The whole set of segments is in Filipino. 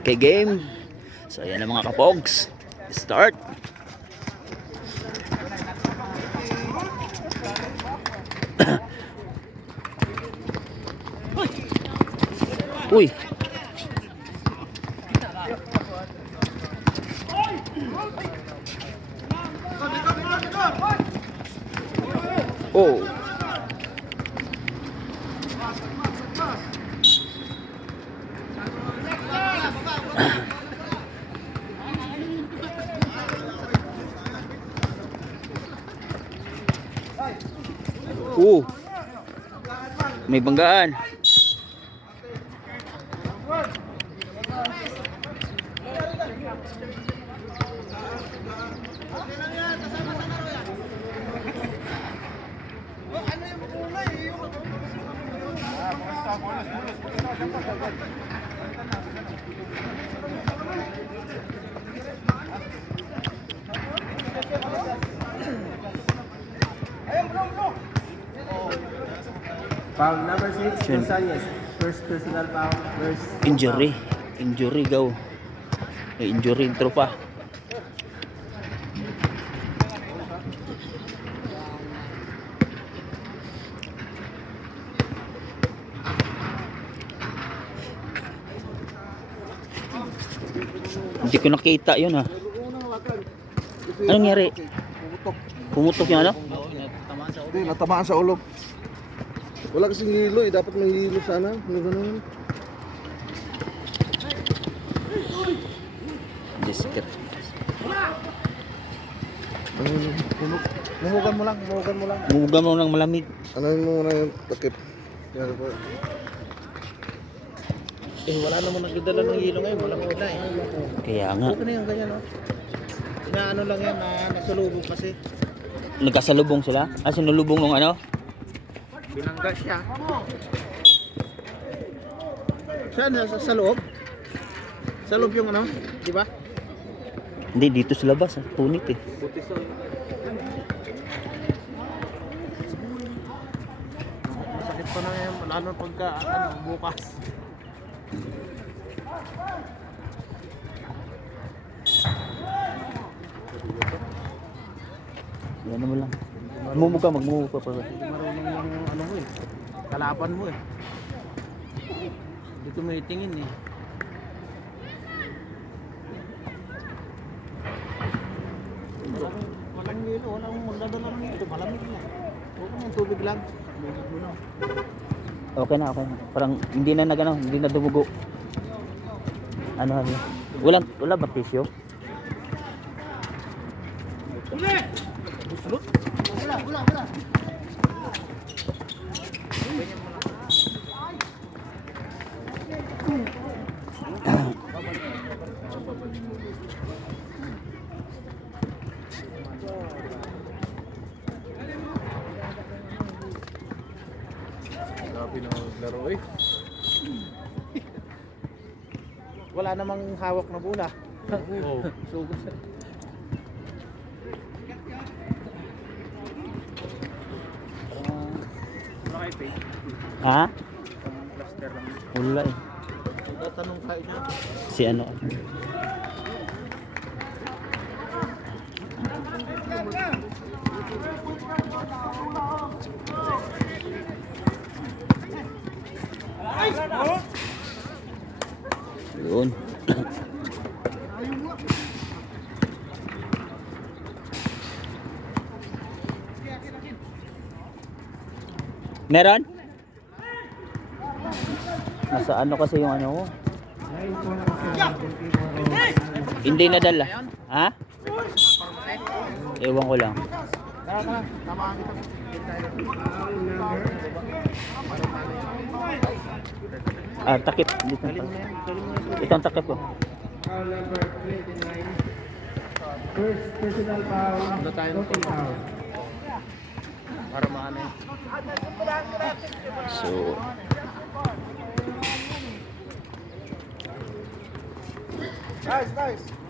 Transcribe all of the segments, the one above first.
Okay, game. So ayan na mga kapogs. Start. Uy. Oh. May banggaan. Foul number 6, Gonzales. First personal foul. First Injury. Injury gaw. May injury intro pa. Hindi ko nakita yun ha. Anong nangyari? Pumutok yung ano? Hindi, natamaan sa ulo. Wala kasing hilo eh. Dapat may hilo sana. Ano ganun? Disker. Mumugan mo lang. Mumugan mo lang. Mumugan mo ng malamig. Ano mo muna yung takip. Yan po. wala namang nagdadala ng hilo ngayon. Walang una eh. Kaya nga. Okay na yung ganyan no? Inaano lang yan na nagsalubong kasi. Nagkasalubong sila? Ah, sinulubong ng ano? Binangga siya. Saan? Sa loob? Sa loob yung ano? Di ba? Hindi, dito sa labas. Punit eh. Butis Masakit pa na yan. Lalo pagka bukas. Yan mo lang. Magmumuga pa. Marunong yung ano mo eh. Kalaban mo eh. Dito may tingin eh. Walang hilo, walang magdadala ng hilo. Malamig na. Huwag yung tubig lang. Bukit mo na. Okay na. Parang hindi na nagano, hindi na dumugo. Ano habi? Wala ba tissue? Wala. Grabe na maglaro eh. Wala namang hawak na bola. Oo. Sugod sa. Ha? Cluster lang. Wala eh. Tanong kayo na. Si ano? Yun. Meron? Nasa ano kasi yung ano ko? Hindi nadala. Ha? Ewan ko lang. Tara. Tamaan kita. Ah, takip dito. Itong takip ko. Foul number 29. First personal foul. Ano tayo ng foul? Para maano yun. So, Nice. 39.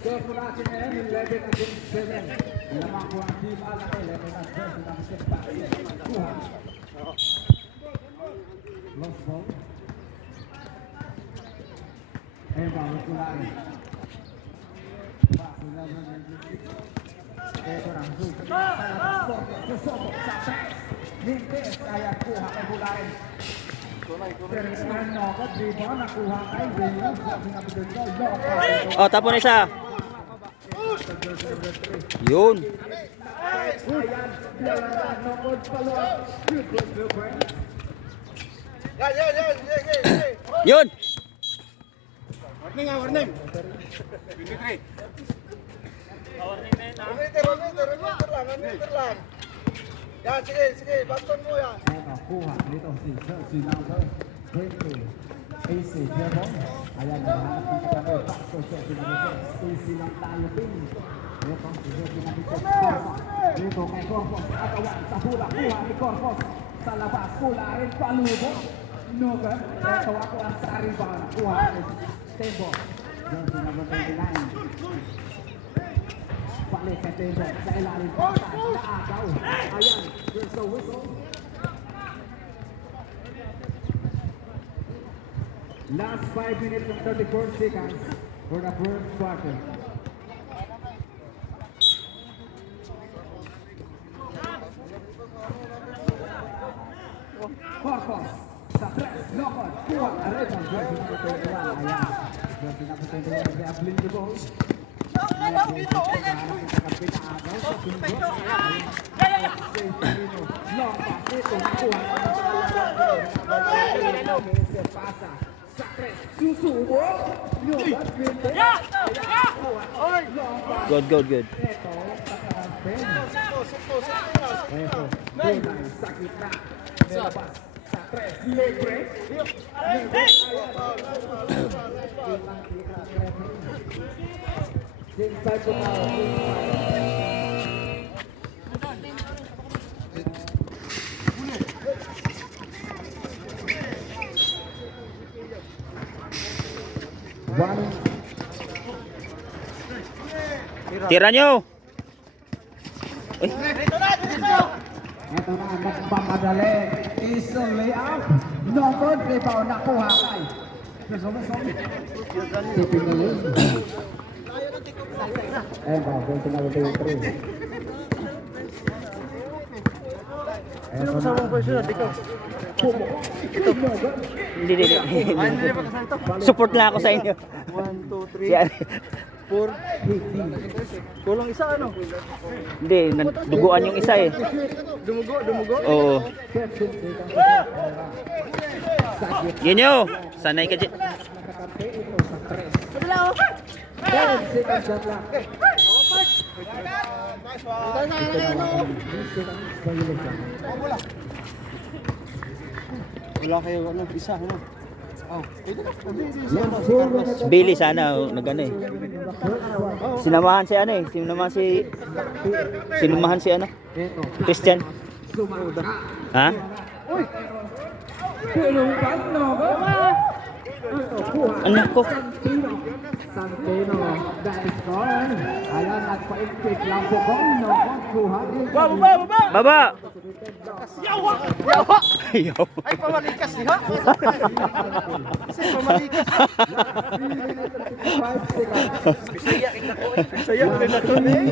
Score po natin ngayon, 11 against 7. Lamang po ang team Alate, 11 at 12. Nakasip pa sa kuha. Lost ball. Ayun ba, wala pula rin. Sila na nag-6. Ito na, susubok sa tax. Mintes, kaya kuha kay Bulain. Pero nokot, di ba, nakuha kay Williams. Sinabigod ko, Locos. Oh, tapon isa. Yun. Yun. Warning ah, warning. 23. Warning lang. Yan, sige, baston mo yan. Kuha dito si number 20. AC Jebon. Ayan, nahanap ng kagabi. Pasto siya, pinag-isip. Stacy lang tayo din. Ito, pinag-isip. Dito kay Corpus. Agawan sa hula. Kuha ni Corpus. Sa labas, hula rin palubo. Nogan. Ito ako ang sa rebound. Kuha ni Tembo. Diyan si number 29. Balik kay Tembo. Sa ilalim pa. Naagaw. Ayan, there's a whistle. Last 5 minutes and 34 seconds for the first quarter. Corpus, sa press, Locos, kuha, Aretan, jersey number 21, ayan. Jersey number 21, kaya blinkable. Pasa. Good. Tira nyo. Uy. Ito na, nagpamadali. Isang layout. No good, rebound nakuha kay. Tipping na yun. Ayun ba, going to number 23. Sino kasama mo person natin ikaw? Ito. Hindi. Support lang ako sa inyo. 1, 2, 3, Yan. 4, 15. Kulang isa ano? Hindi, duguan yung isa eh. Dumugo? Oo. Yun yun. Sanay ka dyan. Wala kayo ano, isa ano? Oh, Billy sana nagano eh. Sinamahan si ano eh. Sinamahan si ano? Christian. Ha? Anak ko. Santino, that is gone. Ayan, nagpa-intake lang po kung kuha. Baba. Yawa! Ay, pamalikas niya! Kasi pamalikas. Bisaya ko rin ako eh.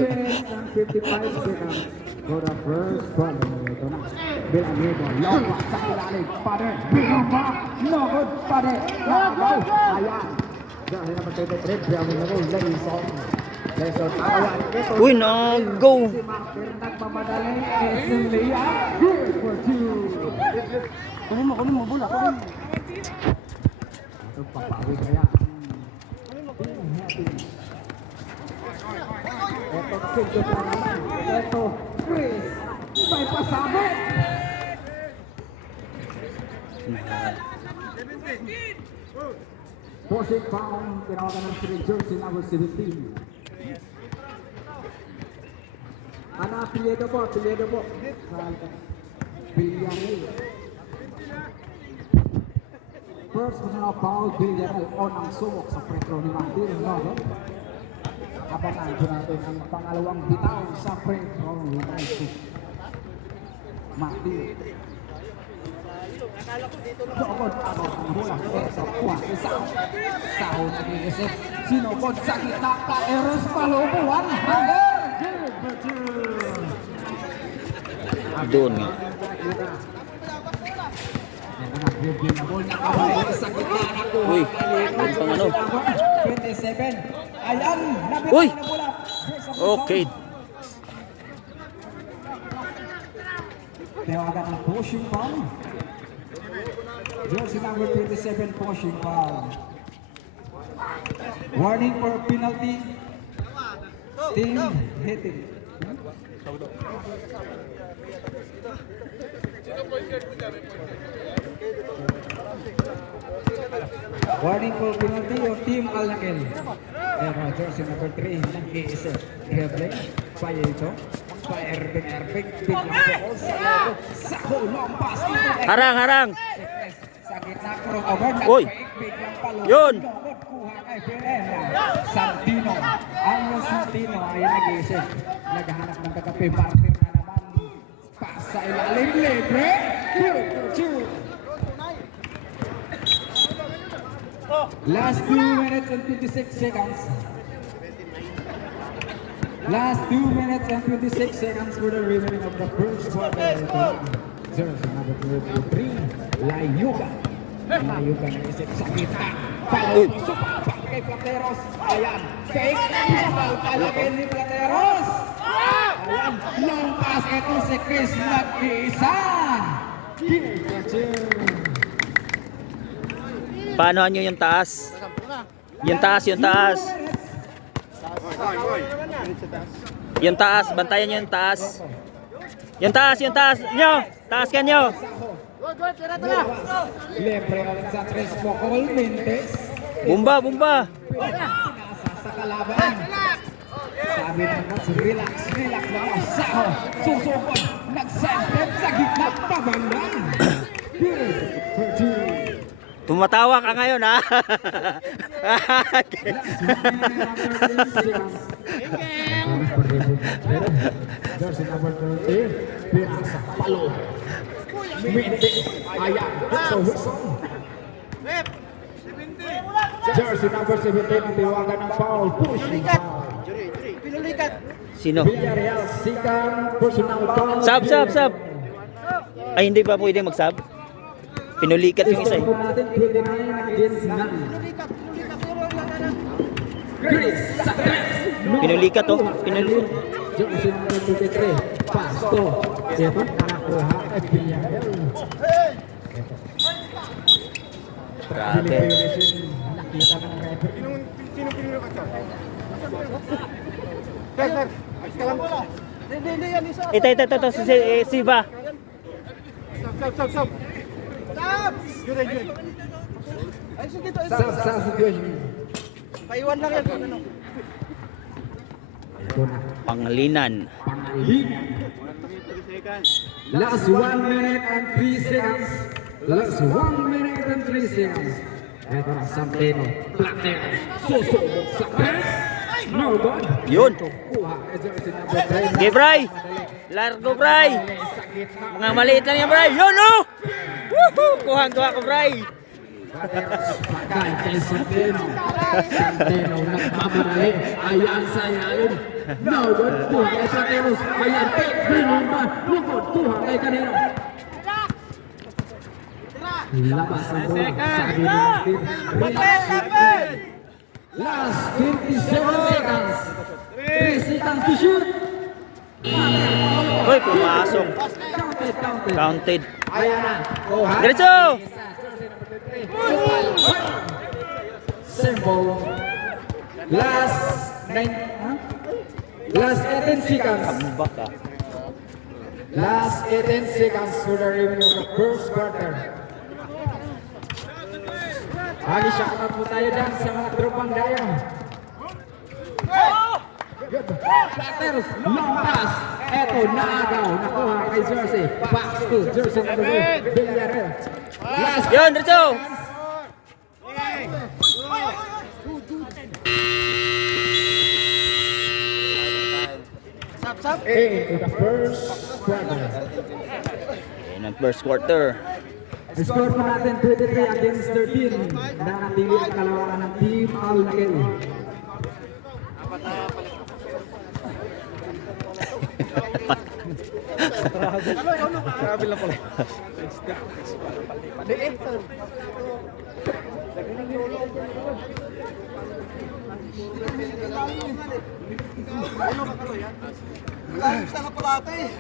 55 seconds for the first one. Ito na. Bilanggo, Locos sa ilalim. Pader, Bilanggo, Locos, Pader. Locos, ayan. Dahil na magkaibat-red, Bilanggo na rin. Lesson, ayan. Uy, no-go. Si Martin nagmamadali. Esulia, good for two. Kunin mo, bola. Ito, papawi kaya. Ito na Sige pa naman. Ito, Chris. May pasabi. Pushing foul, tinawagan ng 3 jersey number 17. Pilyedo po. Villarreal. First personal foul, Villarreal on ang sumok sa pretro ni Martin. No? Abangan po natin ang pangalawang bitaw sa pretro ni Martin. Doon ang bola. Ito, kuha. Sao nag-iisip. Sinukod sa kita. Eros palubuan. Doon nga. Uy, ano pang ano? 27. Ayan. Uy! Okay. Tawagan ang pushing foul. Jersey number 27 pushing foul. Warning for penalty. Team hitting. Warning for penalty yung Team Alnakel. Pero jersey number 3 nag-iisa. Dribble. Paya ito. Pa-Erbing. Biglang ball sa loob. Sa hulong pass. Harang. Sa gitna kurong over. Uy. Biglang palo. Yun. Kuha kay Pereira. Santino. Ang Santino ay nag-iisa. Naghahanap ng kakapi. Partner na naman. Pass sa ilalim. Libre. Last 2 minutes and 26 seconds. Last 2 minutes and 26 seconds for the remaining of the first quarter. Jersey number 23, Layuga. Layuga nag-isip sa kita. Paulo, supapak kay Plateros. Ayan, fake. Sabal palagay ni Plateros. Ayan, long pass. Ito si Chris nag-iisa. Paanohan nyo yung taas? Yung taas. Yung taas, bantayan nyo yung taas. Yung taas nyo. Taas ka nyo. Libre ulit sa Tres Bocol Mentes. Bumba. Sa kalaban. Sabi ng coach, relax lang. Saho, susukot. Nag-send sa gitna pabandang. Tumatawa ka ngayon, ha? Jersey number 30, pinasa palo. Mindy, ayan, so Wilson. Jersey number 17, tiwagan ng foul, pushing foul. Sino? Villarreal, second personal foul. Sub. Ay, hindi pa pwede mag-sub? Pinulikat yung isa eh. Natin 29 against 9. Chris sa tres. Pinulikat oh. Pinulikat. Jersey number 23. Pasto. Ito nakakuha kay Villarreal. Grabe. Nakita ka ng referee. Sino pinulikat ka? Ito. Si Ba. Stop. Yun. Sa situation. Paiwan lang yan. Ito na. Pangalinan. Last 1 minute and 3 seconds. Last 1 minute and 3 seconds. Ito na Santino. Plateros. Susubok sa press. No good. Yun. Kuha. Jersey number 3. Okay, Bray. Largo, Bray. Mga maliit lang yan, Bray. Yun, no! Woohoo! Kuha ko, Bray. Pagkain kay Santino. Santino nagmamarali. Ayan sa ilalim. No good. Kuha kay Santino. Ayan. Binumba. Lukod. Kuha kay Canino. Labas ang bola. Sabi natin. Last 27 seconds. 3 seconds to shoot. Hoy, pumasok. Counted. Ayan na. Kuha. Diretso! Simple. Last 9. Last 18 seconds. Comeback ah. Last 18 seconds to the remaining of the first quarter. Lagi shoutout po tayo dyan sa mga tropang daya. Good. Platters, long pass. Eto, naagaw. Nakuha kay Jersey. Pass to Jersey number 2. Villarreal. Last Yun, Rizzo! into the first quarter. Yan ang first quarter. Score po natin 23 against 13. Nanatili ang kalawakan ng Team Al-Nakil. Grabe lang pala. Lalim sana pala ate.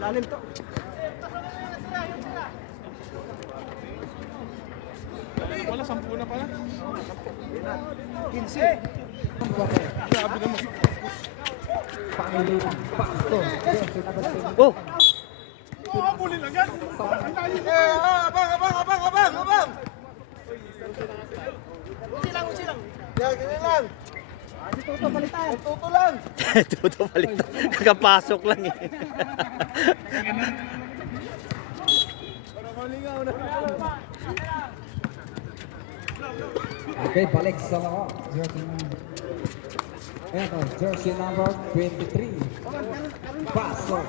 Lalim to. Wala, 10 na pala. 15. Grabe naman. Pangilinan, pasto. Oh! Bulin lang yan. Abang. Usi lang. Yan, ganyan lang. Tuto palitan. Tuto lang. Tuto palit. Kakapasok lang eh. Para malingaw na. Okay, balik sa laro. Jersey number 23. Pasto.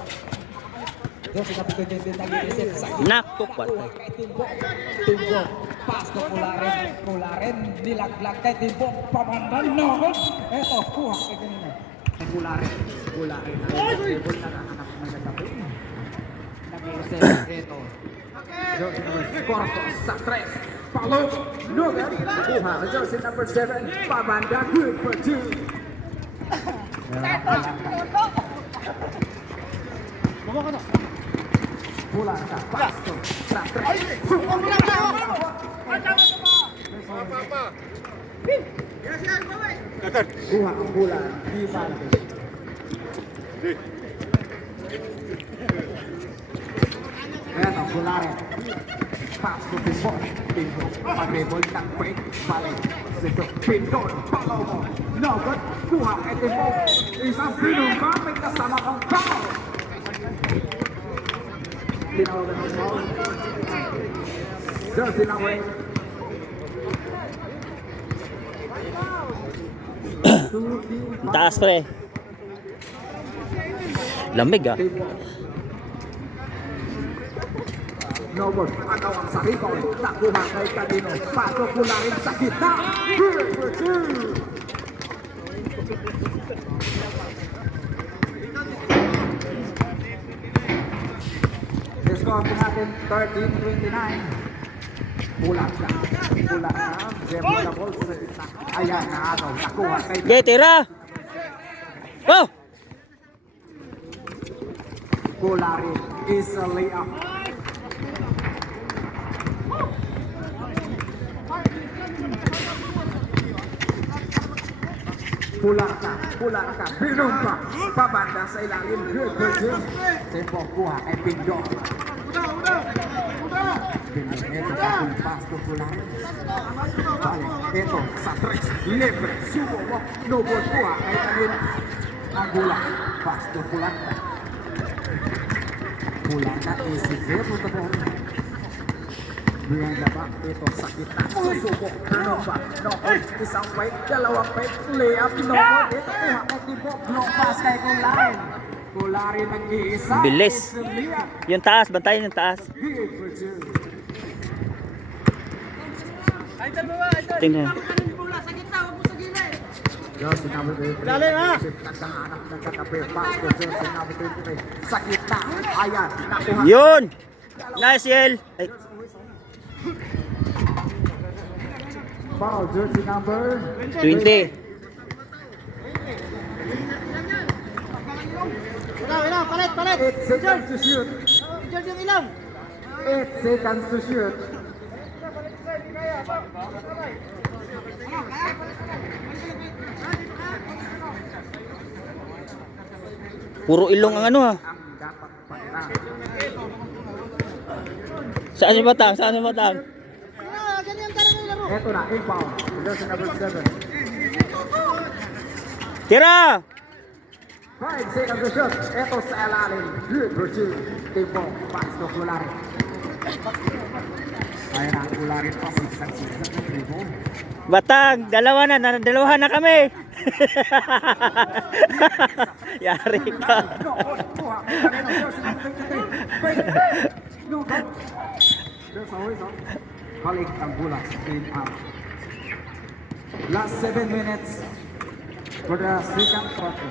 Jersey number 23 nag-iisip sa Naktok patay. Timbok. Pasto Kularin. Nilaglag kay Timbok. Pamandan naman. Eto, kuha kay kanina. Kularin. Table nakahanap ng gagabi. Nag-iisip. Eto. Jersey number 4 sa 3. Follow. Nogan. Kuha. Jersey number 7. Pamanda. Good for 2. Pulang ka, pasto, sa 3. Kuha ang bola, di balik. Ayan ang bola rin. Pasto, Timbok. Pag-rebol ng break, balik. Sito, Pindol, follow mo. No good, kuha kay Timbok. Isang pinumba, may kasama kang foul. Tinawagan ng foul. Jersey number 8. Ang taas pre. Lamig ah. No good, ano ang sa rebound. Nakuha kay Cadino. Pasok mula rin sa gitna. Good for 2. Score po natin 13-29. Pulang ka. Demo na ball sa gitna. Ayan na ano. Nakuha kay Okay, tira! Oh! Kulari is a layup. Pulang ka, binom ka, pabanda sa ilalim, good for 2. Tempo kuha kay Pindol. Pindol, ito pa kung pasto Kulari. Balik, ito sa 3, libre, subo mo, nubod kuha kay Kanin. Ang gula, pasto pulang ka. Pulang ka, isipin mo ito po. Bilang labak, ito sa kita, susubok, binomba, no-on, isang fight, dalawang fight, layup, no-on, ito kuha kay Timbok, long pass kay Kulari nag-iisa, Bilis. it's a layup, Yung taas, bantayan yung taas. good for 2. Tingnan. Jersey number 23. Dali ha! Nagkahanap ng katabi, pass to Jersey number 23. Sa kita, ayan, nakuha. Yun! Nice, Yel! Ay, Foul, jersey number 20. Palit! 8 seconds to shoot. George yung ilang! 8 seconds to shoot. Puro ilong ang ano ha. Saan si Batang? Saan si Batang? Ah, ganyan ka rin laro. Ito na, inbound. Jersey number 7. Tira! 5 seconds to shoot. Ito sa ilalim. Virgil. Timbo. Pass to Kulari. Ayan ang Kulari pa. Sigsag ng Timbo. Batang, dalawahan na kami. Yari ka. Balik ang bola. In out. Last 7 minutes for the second quarter.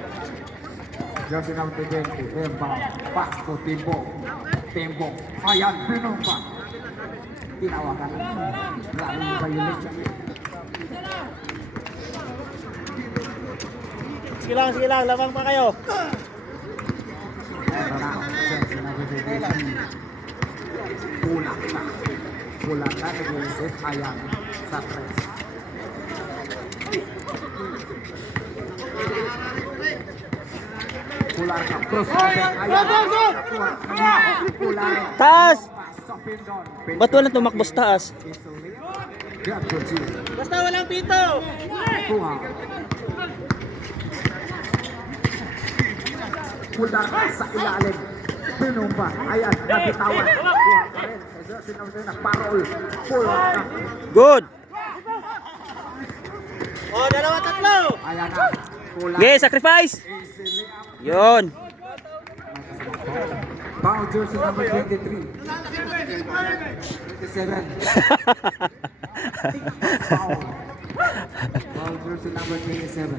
Jersey number 20. Inbound. Pass to Timbo. Timbo. Ayan, pinumpa. Tinawagan. Lalu violation. Sige lang, lamang pa kayo. Ito na. Jersey number 20. Pulang na. Pulang na. Nag-iisip. Ayan. Sa press. Pulang na. Crossover. Ayan. Pulang. Taas! Sa Pindon. Ba't walang tumakbo sa taas? Basta walang pito. Kuha. Pulang sa ilalim. Pinumba. Ayan. Nabitawan. Kuha pa rin. Sinabi na parol. Pulang na. Good! Oh, dalawa tatlo. Ayan na. Pulang. Okay, sacrifice! Easily up. Yon. Foul jersey number 23. 27. Foul. Foul jersey number 27.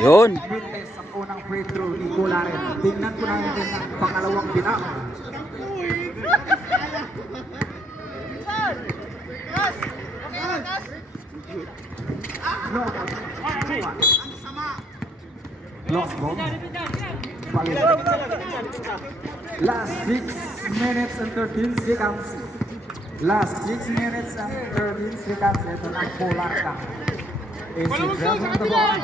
Yon. Witness ang unang free throw ni Kularen. Tingnan ko na natin ang pangalawang binaw. No. Lost ball. Balik. Last 6 minutes and 13 seconds. Last 6 minutes and 13 seconds. Ito na Polar ka. Is it grabbing the ball?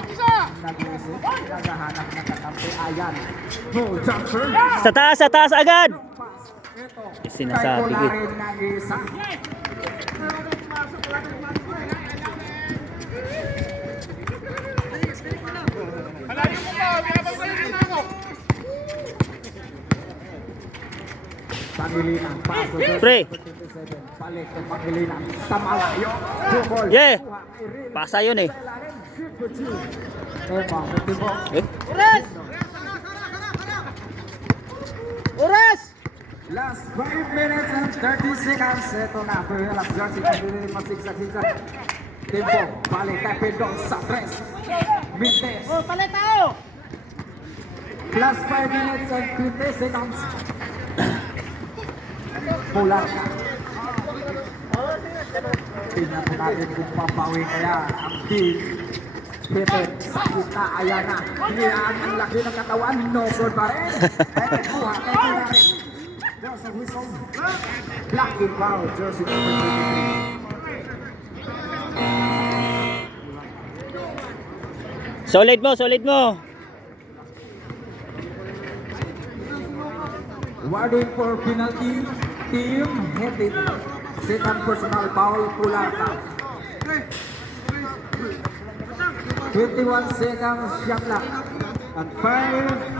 Nag-iisip. Naghahanap ng kakampi. Ayan. No jumper. Sa taas agad! Ito. Sinasabi ko. Kay Kularen nag-iisa. Pangilinan, paso. Pre. 27, balik ke Pangilinan. Sa malayo. Bukol. Yeah. Kuha, Irene. Pasa yun eh. Kularen, shoot for two. Emang, Timbo. Eh? Oras. Oras. Last 5 minutes and 30 seconds. Ito na, Perlas Jersey. Pagdili masigsak-sigsak. Timbo, balik kay Pindon sa press. Mintes. Oh, palit tayo. Last 5 minutes and 50 seconds. Pular ka. Tingnan po natin kung papawi kaya ang team. Pipit sa kita, ayan na. Hiyaan ang laki ng katawan. No good pa rin. Eh, kuha kay Kularen. There's a whistle. Blocking foul. Jersey number 23. Solid mo. Warding for penalty. Team headed. Second personal foul. Pular ka. 21 seconds shot clock. And 5.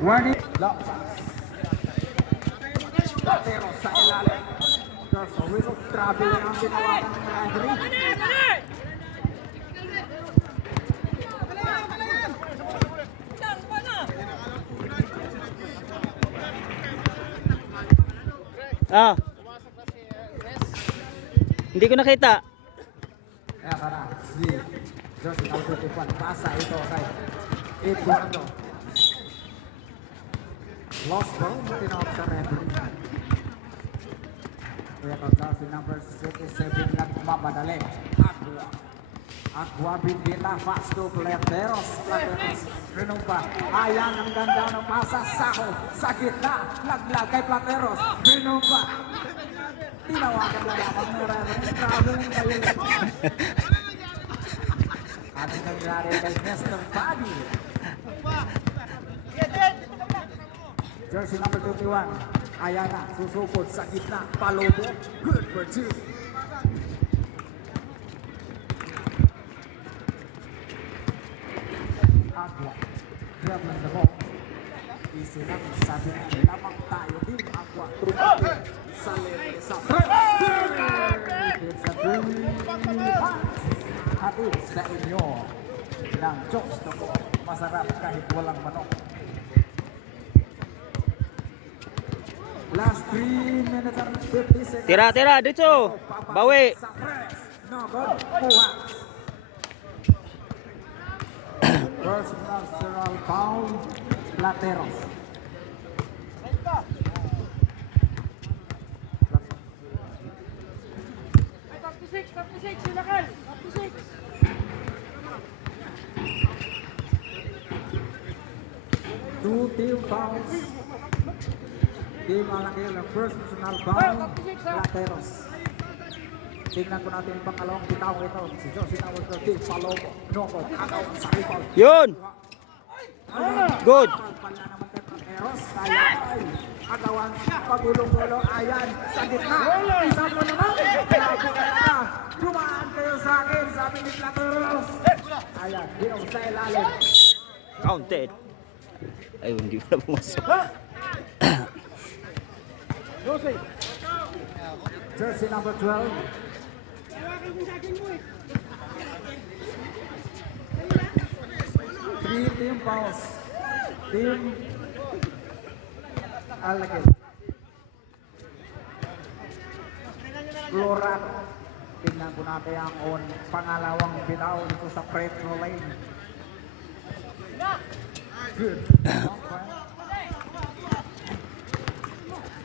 Warning. Lock pass. Pero sa ilalim. There's a whistle. Traveling ang tinawagan ng referee. Ah. Hindi ko nakita. Kaya ka na, si Jersey number 21. Pasa ito kay Eduardo. Lost ball, tinawag sa referee. Kaya ito, Jersey number 67 lang mamadali. Aqua Bibita, fast to Plateros. Renong pa. Ayan ang ganda ng pasa. Saho sa gitna. Laglag kay Plateros. Renong pa. Tinawagan lang ang meron. Grabe ng kayo. At ang nangyari kay Nestor Fadi. Jersey number 21. Ayan na. Susupod sa gitna. Palobo. Good for two. Aqua, dribbling the ball. Easy lang, sabi na lamang tayo din. Aqua, trumati sa lente sa it's a brilliant hatid sa inyo ng Diyos na po. Masarap kahit walang manok. Last 3 minutes and 50 seconds. Tira, dito. Bawi. Sa press. No good. Kuha. First national foul, Plateros. Two team fouls. Team Alakil, first national foul, Plateros. Tingnan ko natin yung pangalawang bitaw ito. Si Josie Nawal Curtis, Palomo, Noko, agaw sa ripal. Yun. Good. Pala naman kay Plateros. Ayan. Agawan, pagulong-gulong. Ayan, sa gitna. Isa mo naman. Grabe ka na. Dumaan kayo sa akin, sabi ni Plateros. Ayan, ginong sa ilalim. Counted. Ay, hindi mo na pumasok. Jersey number 12. Three team fouls. Team Alakil. Colorado. Tingnan po natin ang pangalawang bitaw dito sa Petro Lane. Good.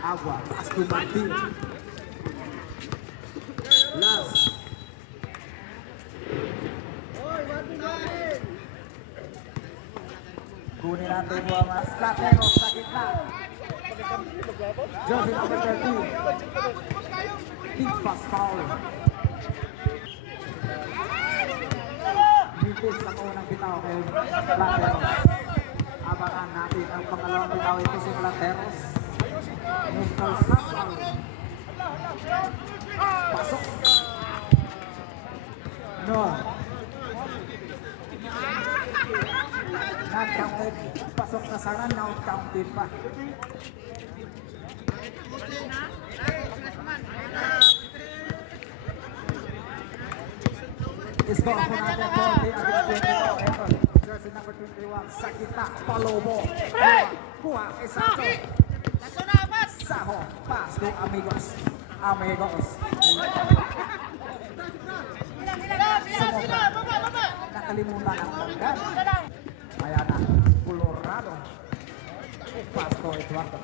Agua, Pasto Martin. Last. Kunin natin mo ang Plateros sa gitna. Josie number 13. Deep pass foul. Nipis ang unang bitaw kay Plateros. Abangan natin ang pangalawang bitaw ito si Plateros. Neutral foul. Pasok. No. Not counted. Pasok na sana, not counted pa. Score po natin 40 against 22. Ito, jersey number 21, sa kita, Palomo. Kuha kay Sancho. Saho, pass to Amigos. Sumobra. Nakalimutan ang tanggal. Ayan na, Colorado. Pass to Eduardo.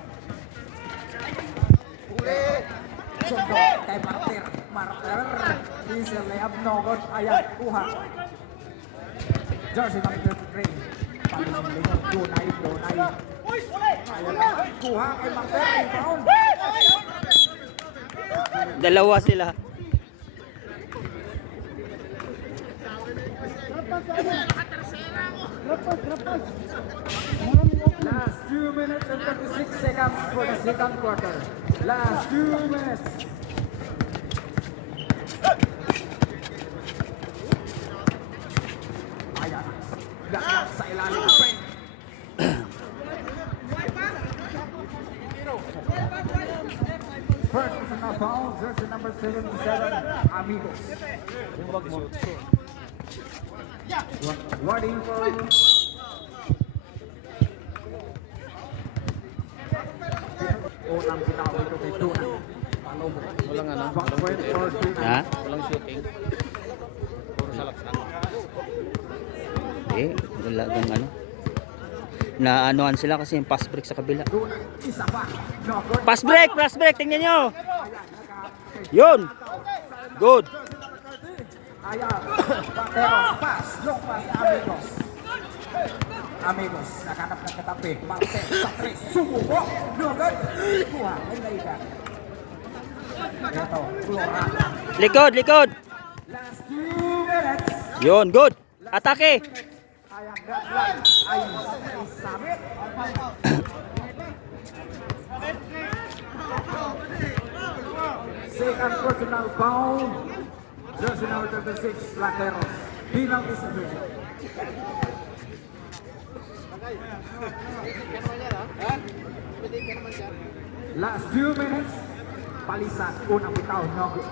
Sundo kay Martir. Diesel layup, no good. Ayan, kuha. Jersey number 23. Palingon, Dunay. Ayan na, kuha kay Martir. Rebound. Dalawa sila. Last 2 minutes and 36 seconds for the second quarter. Last 2 minutes. Ayan. Laglag sa ilalim ng frame. First personal foul, jersey number 77, Amigos. Warding for unang bitaw ito kay Dunay. Palomo. Walang ano, Backward for Dunay. Ha? walang shooting. Puro salaksan. Wala kang ano. Naanoan sila kasi yung pass break sa kabila. Dunay, isa pa. No good. Pass break, tingnan nyo. Yun. Good. Ayan, Pateros, pass, long pass, Amigos. Amigos, naghanap ng katabi. Marte, sa 3, sumuko. No good. Kuha, Enlaigan. Ito, Florana. Likod, likod. Last 2 minutes. Yun, good. Atake. Ayan, that line. Ay, isabit. Second personal foul. Jersey number 36, Lateros. Penalty situation. Last 2 minutes. Palisan, unang bitaw, no good.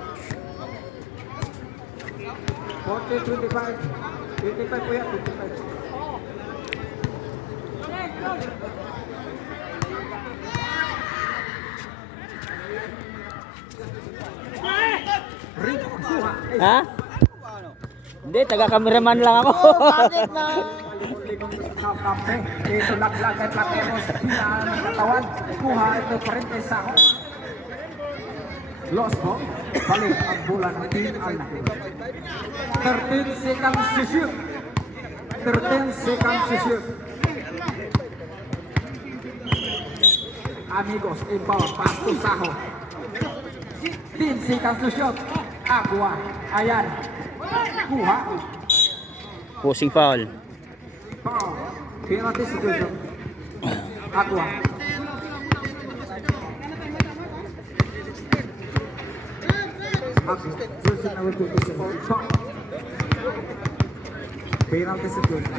40-25. 25 po yan, 25. Rico, kuha. Ha? Hindi, taga-cameraman lang ako. Bakit na? Kape, ito laglag kay Plateros, hinaan ng katawan, kuha ito pa rin kay Saho. Lost ball, balik ang bola ng team Alnaque. 13 seconds to shoot. 13 seconds to shoot. Amigos, inbound, pass to Saho. 10 seconds to shoot. Agua, ayan. Kuha. Pushing foul. Foul. Penalty situation. Agua. Agua. Jersey number 27. Foul. Penalty situation.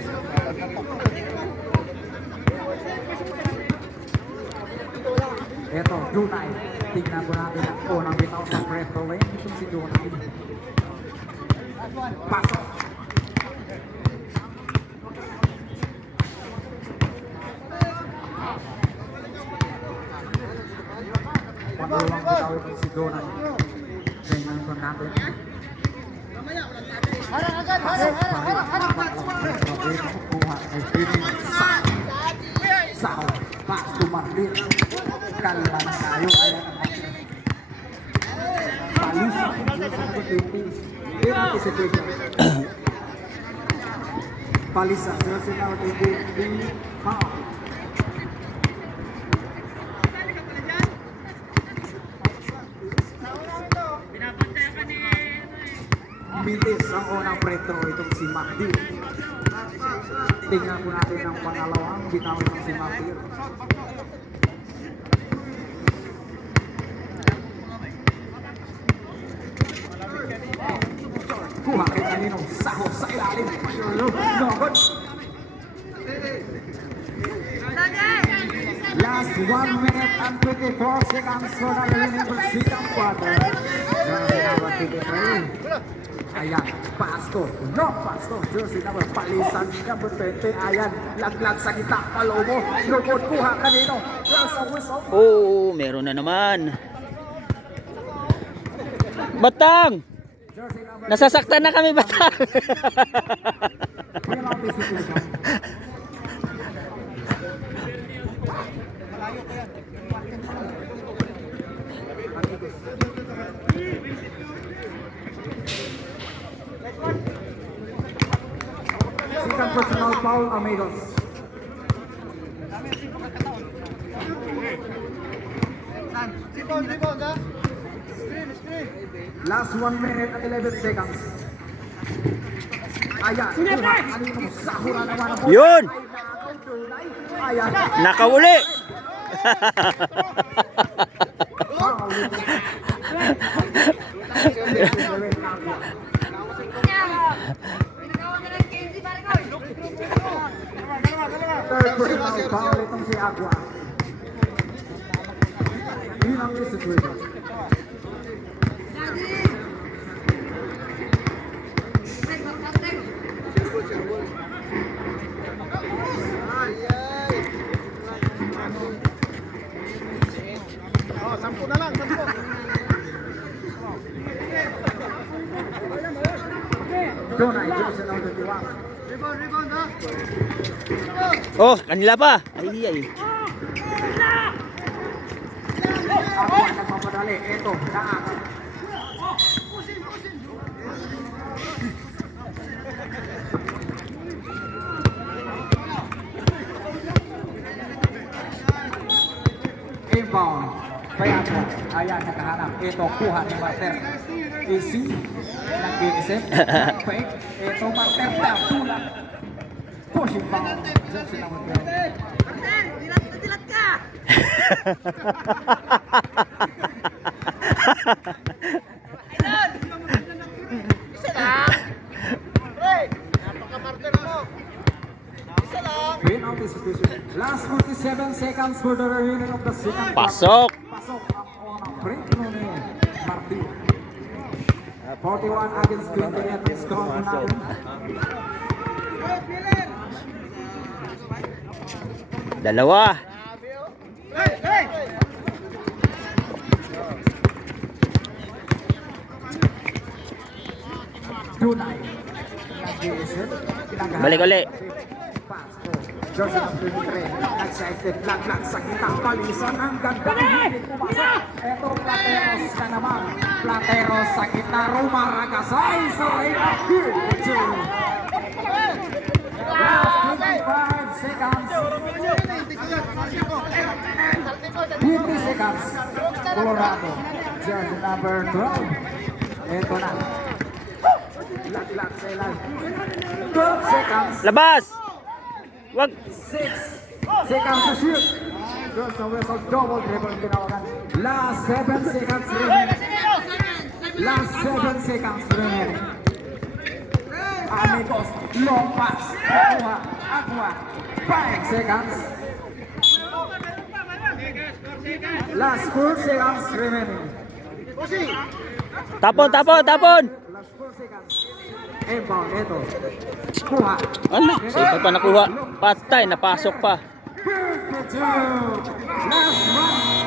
Eto, Junay. Tignan po natin ang unang bitaw sa free throw lane. Itong si Junay. Pasok. Pangalawang bitaw itong si Junay. Tingnan po natin. Harang agad, harang. Kuha ay Philip Sao. Pass to Martin. Kalban tayo. Ayan ang penalty situation. Palisa, jersey number 23, foul. Bilis ang unang pretro itong si Magdi. Tingnan po natin ang pangalawang bitaw itong si Magdi. Kuha kay Kanino, Saho sa ilalim. Nogod. Last 1 minute and 24 seconds for the remaining second quarter. Jersey number 23. Ayan, Pasto. No, Pasto. Jersey number Palisan. Number 20. Ayan, laglag sa kita. Palomo. Nogod, kuha Kanino. There's a whistle. Oh, meron na naman. Batang! Jersey number Nasasaktan na kami, Batang. penalty situation. Second personal foul, Amigos. Last 1 minute and 11 seconds. Ayan, kuha, Kanino, Sahura naman ang bola. Yun! Ayan, Nakauli! foul. Third personal foul itong si Agua. Yun ang situation. Jonay, Jersey number 21. Oh, kanila pa. Ay, ay. Agua nagpapadali. Ito, daan. Inbound. Kaya po, ayan, nakahanap. Ito, kuha ni Marter. Easy. Nag-iisip. Fake. Ito, Marter. Tapula. Pushing foul. Jersey number 12. Dilat ka! Ayun! Isa lang! Hey! Napaka-marter mo! Isa lang! Penalty situation. Last 47 seconds for the remaining of the second. Pasok! Pasok ang unang break ni Martin. 41 against 28 ang score natin. Dalawa. Hey! Hey! Tunay. Nag-iisip. Balik uli. Jersey number 23. Nag-sidestep. Laglag sa kitang palisan. Ang ganda. Hindi pumasok. Ito Plateros na naman. Plateros sa kita. Rumaragasay sa rate of good. Last 25 seconds. 50 seconds. Colorado. Jersey number 12. Ito na. Laglag sa ilan. 12 seconds. Labas! Wag! 6 seconds to shoot. Girls na whistle, double dribble tinawagan. Last 7 seconds remaining. Last 7 seconds remaining. Amigos, long pass. Aqua. 5 seconds. Last 4 seconds remaining. Tapon, tapon, tapon! Last 4 seconds. Inbound, ito. Kuha. Ano? Sa iba pa nakuha. Patay, napasok pa. Last one.